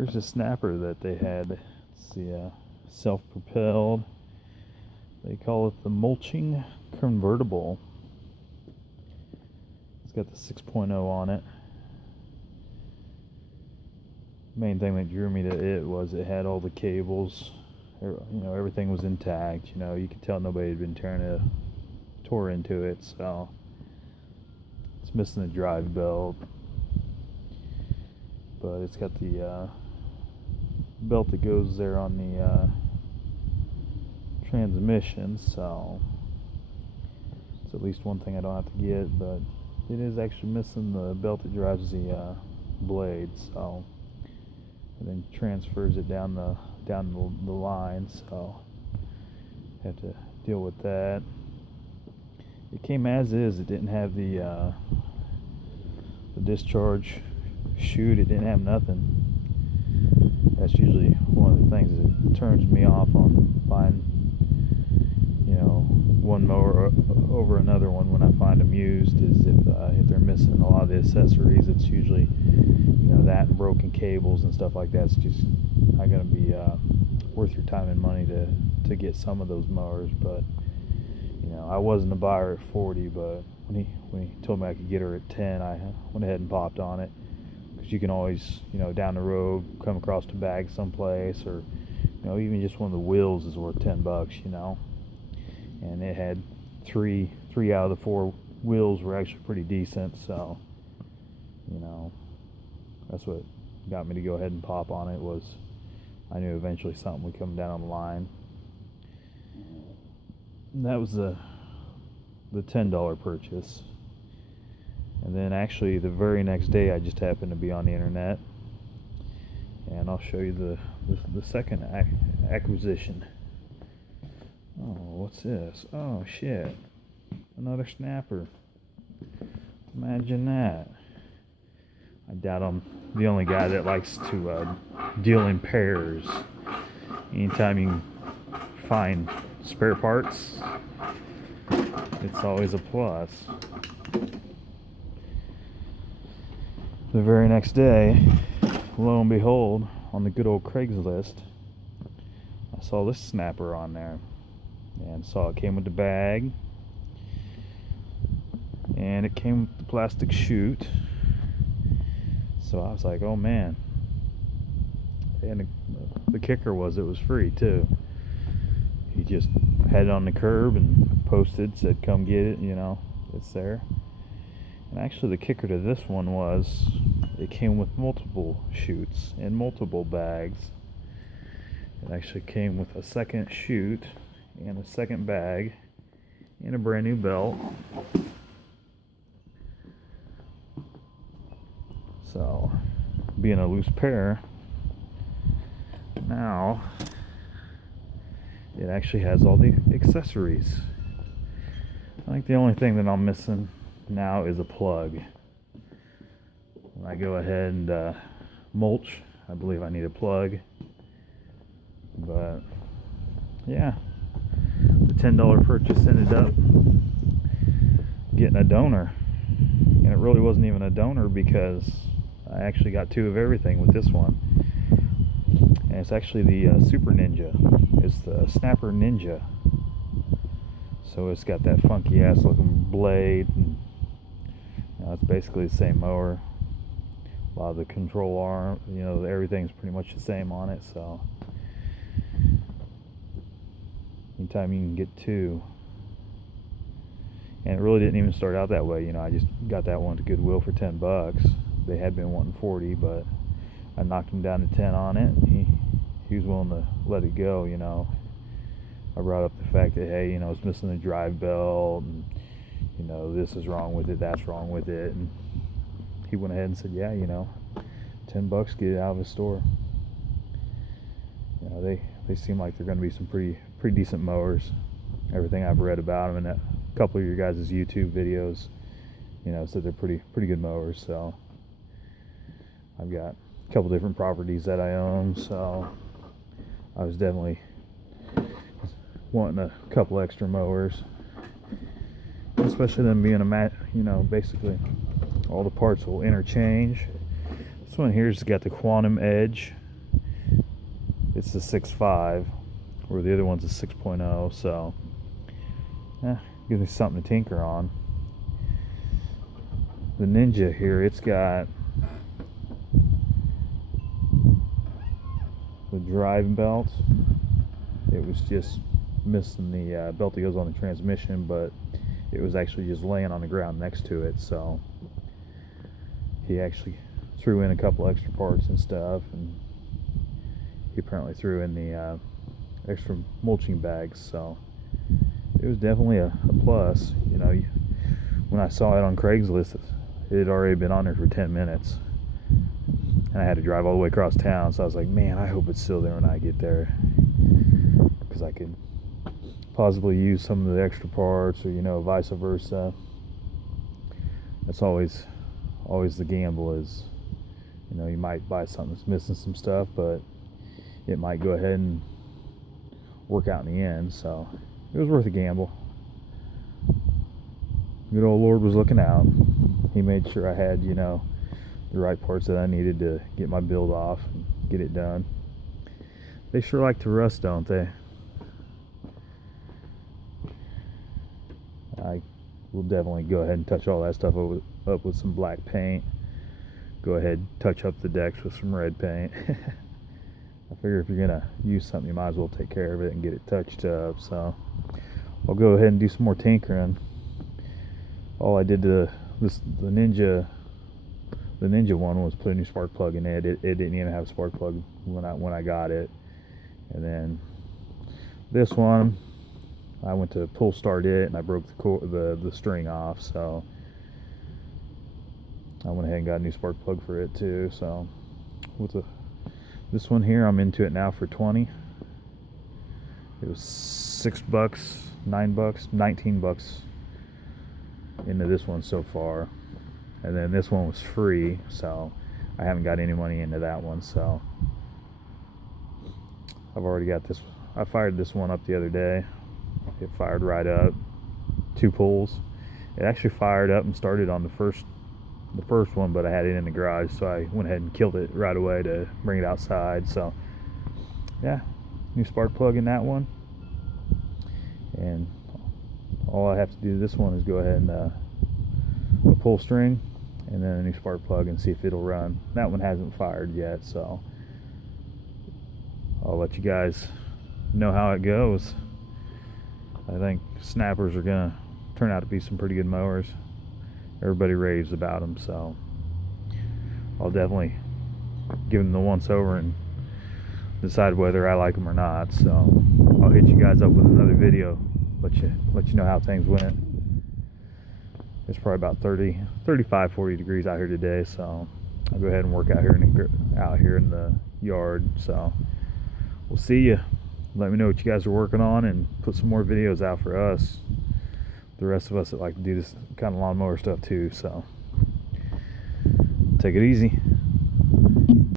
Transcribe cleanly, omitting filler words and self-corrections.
Here's a snapper that they had. It's the self-propelled. They call it the mulching convertible. It's got the 6.0 on it. Main thing that drew me to it was it had all the cables. Everything was intact. You could tell nobody had been tore into it. So it's missing the drive belt, but it's got the belt that goes there on the transmission. So it's at least one thing I don't have to get, but it is actually missing the belt that drives the blade. So and then transfers it down the line, so have to deal with that. It came as is. It didn't have the discharge chute. It didn't have nothing. That's usually one of the things that turns me off on buying one mower over another one when I find them used, is if they're missing a lot of the accessories. It's usually that and broken cables and stuff like that. It's just not going to be worth your time and money to get some of those mowers. But I wasn't a buyer at 40, but when he told me I could get her at 10, I went ahead and popped on it, because you can always down the road come across a bag someplace, or even just one of the wheels is worth $10. And it had three out of the 4 wheels were actually pretty decent. So that's what got me to go ahead and pop on it. Was I knew eventually something would come down the line. And that was the $10 purchase. And then actually the very next day I just happened to be on the internet, and I'll show you the second acquisition. Oh, what's this? Oh shit, another snapper. Imagine that. I doubt I'm the only guy that likes to deal in pairs. Anytime you can find spare parts, it's always a plus. The very next day, lo and behold, on the good old Craigslist, I saw this snapper on there, and saw it came with the bag, and it came with the plastic chute. So I was like, oh man. And the kicker was it was free too. He just had it on the curb and posted, said come get it, it's there. And actually the kicker to this one was it came with multiple chutes and multiple bags. It actually came with a second chute and a second bag and a brand new belt. So, being a loose pair, now it actually has all the accessories. I think the only thing that I'm missing now is a plug. When I go ahead and mulch, I believe I need a plug. But yeah, the $10 purchase ended up getting a donor, and it really wasn't even a donor, because I actually got 2 of everything with this one. And it's actually the Super Ninja. It's the Snapper Ninja. So it's got that funky ass looking blade, and it's basically the same mower. A lot of the control arm, everything's pretty much the same on it. So anytime you can get 2. And it really didn't even start out that way. I just got that one to Goodwill for $10. They had been wanting 40, but I knocked him down to 10 on it. He was willing to let it go. I brought up the fact that, hey, it's missing the drive belt, and this is wrong with it, that's wrong with it, and he went ahead and said, yeah, $10, get it out of the store. They seem like they're going to be some pretty decent mowers. Everything I've read about them, and a couple of your guys' YouTube videos, said they're pretty good mowers. So I've got a couple different properties that I own, so I was definitely wanting a couple extra mowers, especially them being basically all the parts will interchange. This one here's got the Quantum Edge it's the 6.5, where the other one's a 6.0. So gives me something to tinker on. The Ninja here, it's got the drive belt. It was just missing the belt that goes on the transmission, but it was actually just laying on the ground next to it. So he actually threw in a couple extra parts and stuff, and he apparently threw in the extra mulching bags. So it was definitely a plus. You know, when I saw it on Craigslist, it had already been on there for 10 minutes, and I had to drive all the way across town. So I was like, man, I hope it's still there when I get there, because I could possibly use some of the extra parts, or vice versa. That's always the gamble, is you might buy something that's missing some stuff, but it might go ahead and work out in the end. So it was worth a gamble. Good old Lord was looking out. He made sure I had the right parts that I needed to get my build off and get it done. They sure like to rust, don't they? I will definitely go ahead and touch all that stuff up with some black paint. Go ahead and touch up the decks with some red paint. I figure if you're gonna use something, you might as well take care of it and get it touched up. So I'll go ahead and do some more tinkering. All I did to the Ninja one was put a new spark plug in it. It didn't even have a spark plug when I got it. And then this one, I went to pull start it, and I broke the string off. So I went ahead and got a new spark plug for it too. So with this one here, I'm into it now for 20. It was $6, $9, $19 into this one so far, and then this one was free, so I haven't got any money into that one. So I've already got this. I fired this one up the other day. It fired right up, 2 pulls. It actually fired up and started on the first one, but I had it in the garage, so I went ahead and killed it right away to bring it outside. So yeah, new spark plug in that one, and all I have to do to this one is go ahead and pull string, and then a new spark plug, and see if it'll run. That one hasn't fired yet, so I'll let you guys know how it goes. I think snappers are gonna turn out to be some pretty good mowers. Everybody raves about them, so I'll definitely give them the once over and decide whether I like them or not. So I'll hit you guys up with another video, let you know how things went. It's probably about 35, 40 degrees out here today, so I'll go ahead and work out here in the yard. So we'll see you. Let me know what you guys are working on, and put some more videos out for us, the rest of us that like to do this kind of lawnmower stuff too. So take it easy.